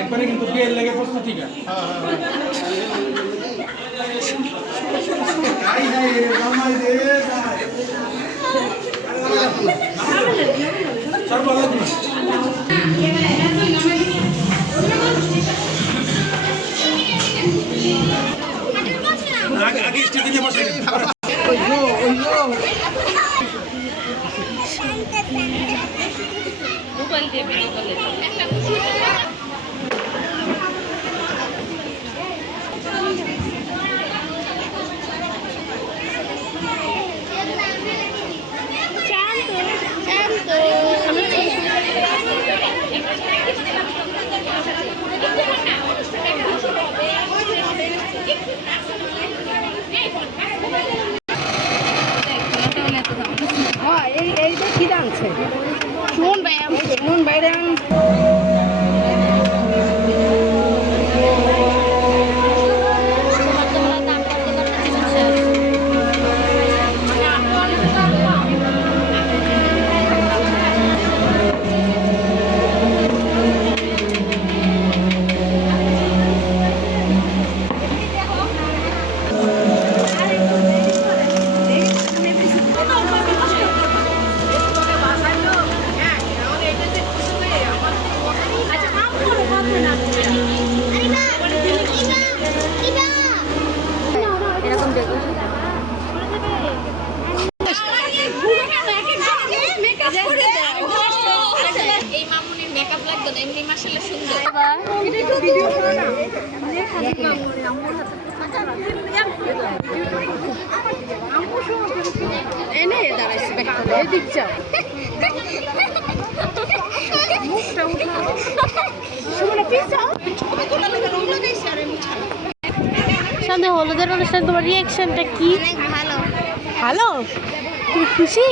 একবারে কিন্তু বিয়ের লেগে প্রস্তুতি না আগে স্টেজে বসে মোবাইল দিয়ে ভিডিও কল এইটা কি দাঁড়ছে নুন বাইরে এনে দাঁড়াইছে এদিক যাও সামনে হলুদের অনুষ্ঠানে তোমার রিয়াকশনটা কি? ভালো ভালো? তুমি খুশি?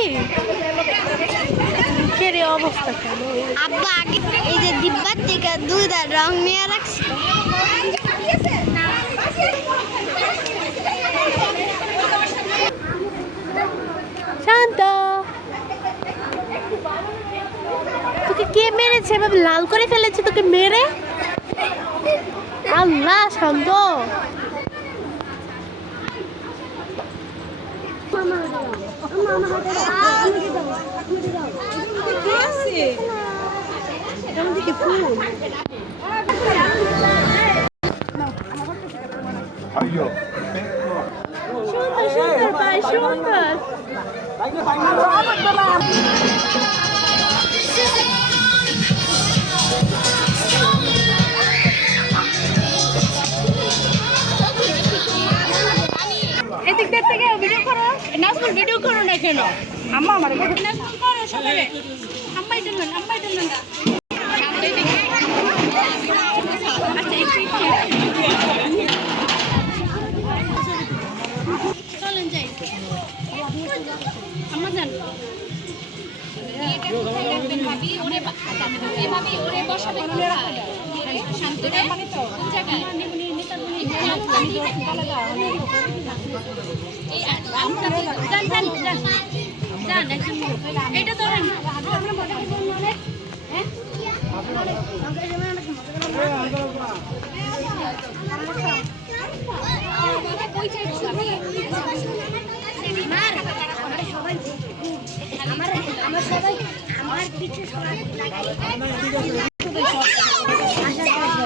কে রে অবস্থা কেন? আব্বা আগে এই যে ডিব্বার থেকে দুইটা রং নিয়ে রাখছি শান্ত, তোকে কে মেরেছে? এভাবে লাল করে ফেলেছে তোকে মেরে? আল্লাহ, শান্ত। সুন্দর সুন্দর ভাই, সুন্দর। এদিক থেকে ভিডিও করো, নাজমুল ভিডিও করো না কেন? আম্মা আমার নাজমুল করো সবাই, আম্মাই দিলেন চলেন যাই আম্মা যান এটা ধরেন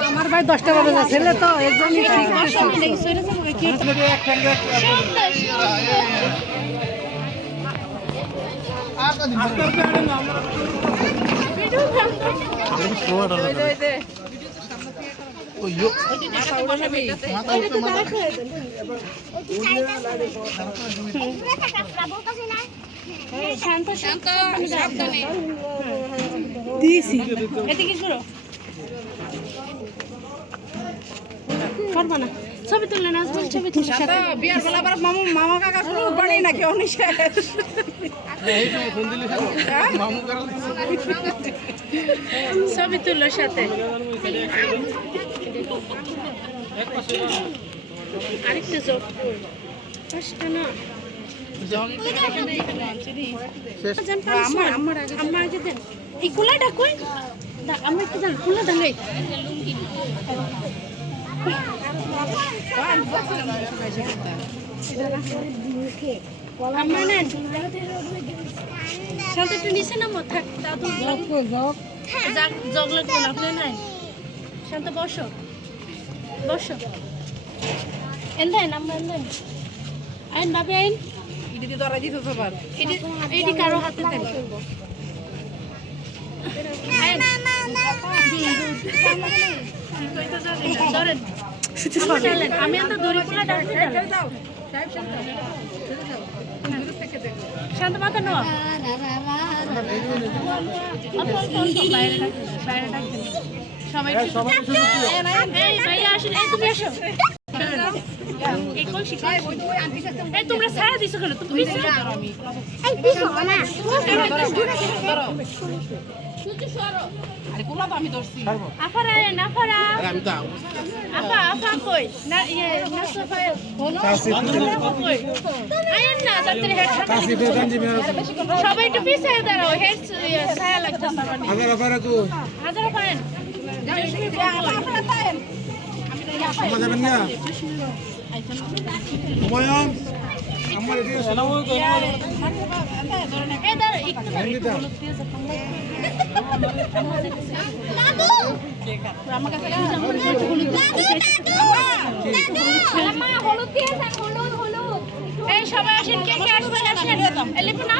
আমার ভাই 10টা বাজে ছেলে তো এর জন্য শান্ত শান্ত দিয়েছি এদিকে করো করবা না ছবি তুললে না ছবি তুলে সাথে বিয়ার বেলা আবার মামু মামা কাকা কোনো বাড়ি নাকি অনেক ছবি তুললো সাথে আরেকটা যোগ কষ্ট না আমার আগে দেন এই কুলাটা কই আমরা একটু জান খুলে দাঁড়াই আমরা না শান্ত একটু নিচে নামো থাক দাদু জগ লাগবে না আপনি নাই শান্ত বসো বসো এন্দেন আমরা এন্দেন আইন ভাবি আইন এটি কারো হাতে দেন আইন ধরেন চলেন আমি এত দড়ি খোলা ডাকতে শান্ত মাথা নেওয়া বাইরে ডাকবেন সবাই ভাইয়া আসেন এই তুমি আসো তোমরা ছাড়া দিছো কেন তুমি আফারা আফারা আপা আপা কই না ইয়ে না সবাই হলো কই আইন না তাড়াতাড়ি হেড সবাই একটু পিছিয়ে দাঁড়াও হেড ছায়া লাগতেছে হাজার আফারা কো হাজার পারেন আমরা যাবেন না হুমায়ুন আমার এদিকে শোনাবো এই দাঁড়া একটু আমার কাছে এই সবাই আসেন কে কে আসবেন আসেন এলিপনা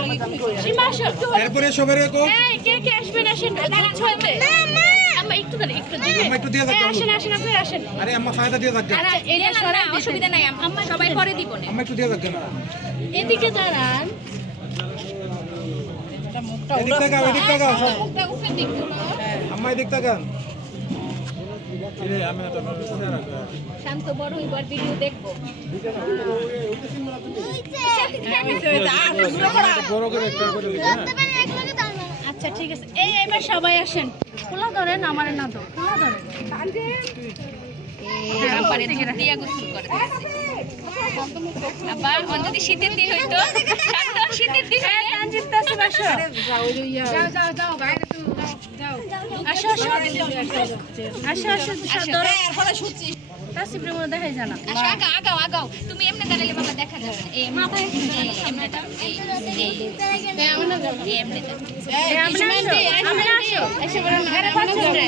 সীমা আসো এরপরে সবাই কো এই কে কে আসবেন আসেন ছয়তে আম্মা একটু দাঁড়া একটু দিবে আম্মা একটু দিয়ে দাও আসেন আসেন আপনারা আসেন আরে আম্মা ফায়দা দিয়ে দাও আরে এটা সরা অসুবিধা নাই আম্মা সবাই পরে দিব না আম্মা একটু দিয়ে দাও না এদিকে দাঁড়ান এদিক তাকাও সব মুখটা উপরে দিক আম্মা এদিক তাকান আমি তো শুনে রাখবো শান্ত বড় এবার ভিডিও দেখবো বড় করে একটা করে লিখে আচ্ছা ঠিক আছে এই এবার সবাই আসেন খোলা ধরেন আমার না তো খোলা ধরেন আবার দিয়া গোসল করে আবার যদি শীতের দিন হইতো শীতের দিন তানজিব তাসিম আসো যাও বাইরে তো যাও আসো আসো ধরো তাসিম রে মনে দেখাই জানা আসো আগাও তুমি এমনি দাঁড়ালে বাবা দেখা যাবে না এই মাথায় এমনি দাও এই এমনি দাও আমি আসো এসে বলেন আরে পাচ্ছেন রে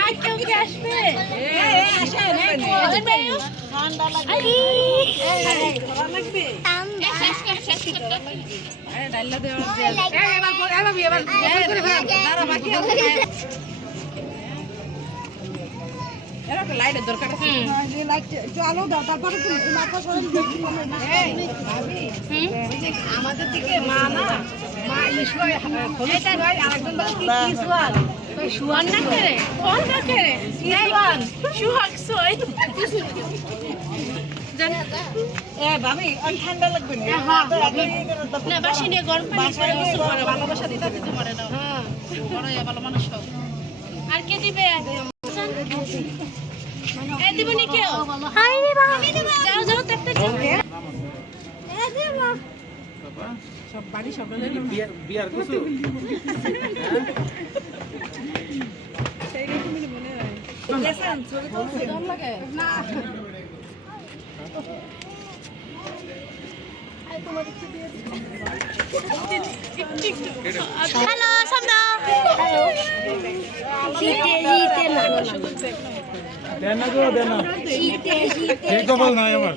আর কেউ কি আসবে লাইটের দরকার আছে আমাদের দিকে মা না শুয়ান না করে কোন না করে শুহাক সই ঠান্ডা লাগবে না বাসি নিয়ে গরম পানি করে গোসল করে ভালোবাসা দিতে দিতে পারে না বড় ভালো মানুষ হোক আর কে দিবে এই দিবনি কেউ যাও যাও দেখতে যাও সব বাড়ি সব বিয়ার কিছু হ্যালো সামনা দেনা এই কপাল নাই আমার